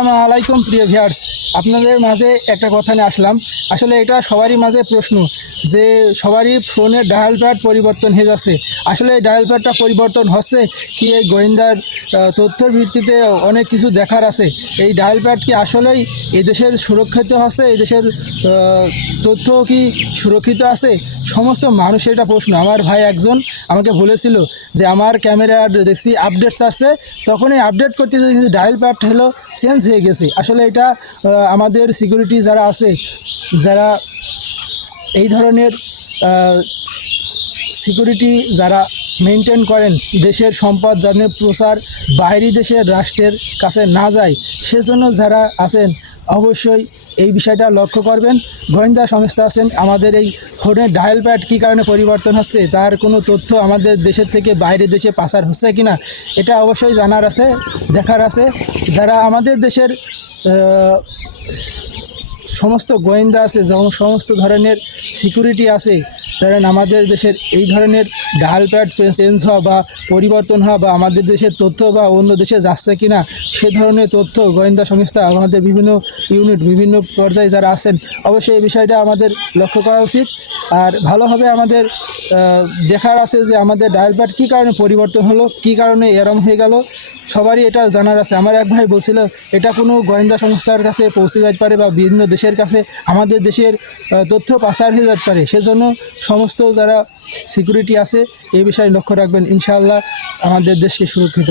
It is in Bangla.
আসসালামু আলাইকুম প্রিয় ভিউয়ার্স, আপনাদের মাঝে একটা কথা নিয়ে আসলাম। আসলে এটা সবারই মাঝে প্রশ্ন যে সবারই ফোনের ডায়াল প্যাড পরিবর্তন হয়ে যাচ্ছে। আসলে এই ডায়াল প্যাডটা পরিবর্তন হচ্ছে কি এই গোয়েন্দার তথ্যের ভিত্তিতে অনেক কিছু দেখার আছে। এই ডায়াল প্যাড কি আসলেই এদেশের সুরক্ষিত আছে, এদেশের তথ্য কি সুরক্ষিত আছে? সমস্ত মানুষের এটা প্রশ্ন। আমার ভাই একজন আমাকে বলেছিল যে আমার ক্যামেরার দেখছি আপডেটস আসছে, তখনই আপডেট করতে ডায়াল প্যাড হলো চেঞ্জ হয়ে গেছে। আসলে এটা আমাদের সিকিউরিটি যারা আছে, যারা এই ধরনের সিকিউরিটি যারা মেনটেন করেন, দেশের সম্পদ যেন প্রচার বাইরে দেশের রাষ্ট্রের কাছে না যায়, সেজন্য যারা আছেন অবশ্যই এই বিষয়টা লক্ষ্য করবেন। গোয়েন্দা সংস্থা আছেন, আমাদের এই ফোনের ডায়াল প্যাড কী কারণে পরিবর্তন হচ্ছে, তার কোনো তথ্য আমাদের দেশের থেকে বাইরে দেশে পাচার হচ্ছে কি না, এটা অবশ্যই জানার আছে, দেখার আছে। যারা আমাদের দেশের সমস্ত গোয়েন্দা আছে, সমস্ত ধরনের সিকিউরিটি আছে, ধরেন আমাদের দেশের এই ধরনের ডায়াল প্যাড চেঞ্জ হওয়া বা পরিবর্তন হওয়া বা আমাদের দেশের তথ্য বা অন্য দেশে যাচ্ছে কি না, সে ধরনের তথ্য গোয়েন্দা সংস্থা আমাদের বিভিন্ন ইউনিট বিভিন্ন পর্যায়ে যারা আছেন অবশ্যই এই বিষয়টা আমাদের লক্ষ্য করা উচিত। আর ভালোভাবে আমাদের দেখার আছে যে আমাদের ডায়াল প্যাড কী কারণে পরিবর্তন হলো, কী কারণে এরম হয়ে গেল, সবারই এটা জানার আছে। আমার এক ভাই বলছিল এটা কোনো গোয়েন্দা সংস্থার কাছে পৌঁছে যেতে পারে বা বিভিন্ন দেশের কাছে আমাদের দেশের তথ্য পাচার হয়ে যেতে পারে। সেজন্য সমস্ত যারা সিকিউরিটি আছে এই বিষয়ে লক্ষ্য রাখবেন, ইনশাআল্লাহ আমাদের দেশকে সুরক্ষিত